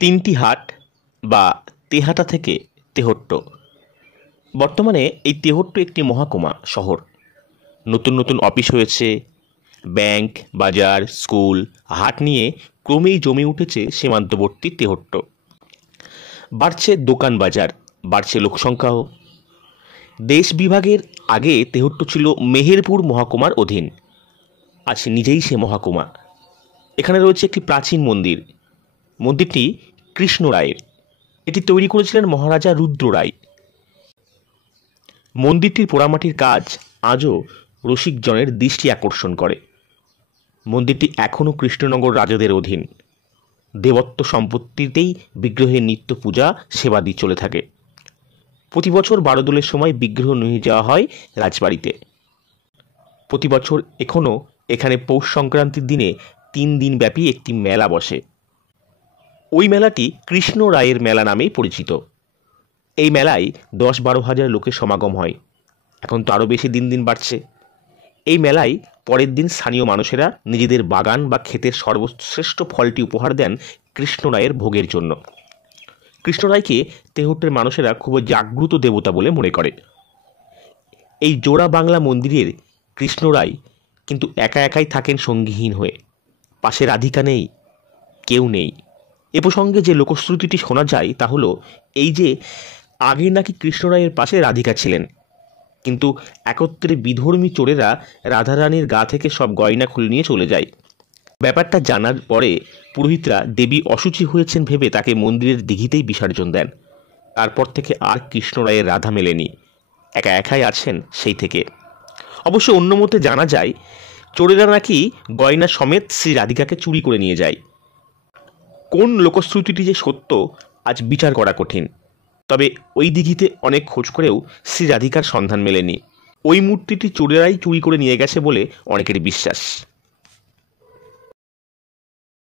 তিনটি হাট বা তেহাটা থেকে তেহট্ট। বর্তমানে এই তেহট্ট একটি মহকুমা শহর। নতুন নতুন অফিস হয়েছে, ব্যাংক, বাজার, স্কুল, হাট নিয়ে ক্রমেই জমে উঠেছে সীমান্তবর্তী তেহট্ট। বাড়ছে দোকান বাজার, বাড়ছে লোকসংখ্যাও। দেশ বিভাগের আগে তেহট্ট ছিল মেহেরপুর মহকুমার অধীন, আজ নিজেই সে মহকুমা। এখানে রয়েছে একটি প্রাচীন মন্দির। মন্দিরটি কৃষ্ণ রায়ের। এটি তৈরি করেছিলেন মহারাজা রুদ্র রায়। মন্দিরটির পোড়ামাটির কাজ আজও রসিকজনের দৃষ্টি আকর্ষণ করে। মন্দিরটি এখনও কৃষ্ণনগর রাজাদের অধীন। দেবত্ব সম্পত্তিতেই বিগ্রহের নিত্য পূজা সেবাদি চলে থাকে। প্রতি বছর বারোদোলের সময় বিগ্রহ নিয়ে যাওয়া হয় রাজবাড়িতে। প্রতি বছর এখানে পৌষ সংক্রান্তির দিনে 3 দিন ব্যাপী একটি মেলা বসে। ওই মেলাটি কৃষ্ণ রায়ের মেলা নামেই পরিচিত। এই মেলায় 10-12 হাজার লোকের সমাগম হয়। এখন তো আরও বেশি দিন দিন বাড়ছে। এই মেলায় পরের দিন স্থানীয় মানুষেরা নিজেদের বাগান বা ক্ষেতের সর্বশ্রেষ্ঠ ফলটি উপহার দেন কৃষ্ণ রায়ের ভোগের জন্য। কৃষ্ণ রায়কে তেহট্টের মানুষেরা খুব জাগ্রত দেবতা বলে মনে করে। এই জোড়া বাংলা মন্দিরের কৃষ্ণ রায় কিন্তু একা একাই থাকেন সঙ্গীহীন হয়ে। পাশে রাধিকা নেই, কেউ নেই। এ প্রসঙ্গে যে লোকশ্রুতিটি শোনা যায় তা হলো এই যে আগে নাকি কৃষ্ণ রায়ের পাশে রাধিকা ছিলেন, কিন্তু একত্রে বিধর্মী চোরেরা রাধারানীর গা থেকে সব গয়না খুলে নিয়ে চলে যায়। ব্যাপারটা জানার পরে পুরোহিতরা দেবী অশুচি হয়েছেন ভেবে তাকে মন্দিরের দিঘিতেই বিসর্জন দেন। তারপর থেকে আর কৃষ্ণ রায়ের রাধা মেলেনি, একা একাই আছেন সেই থেকে। অবশ্য অন্য মতে জানা যায় চোরেরা নাকি গয়না সমেত শ্রী রাধিকাকে চুরি করে নিয়ে যায়। কোন লোকশ্রুতিটি যে সত্য আজ বিচার করা কঠিন। তবে ওই দিঘিতে অনেক খোঁজ করেও শ্রী রাধিকার সন্ধান মেলেনি। ওই মূর্তিটি চোরেরাই চুরি করে নিয়ে গেছে বলে অনেকের বিশ্বাস।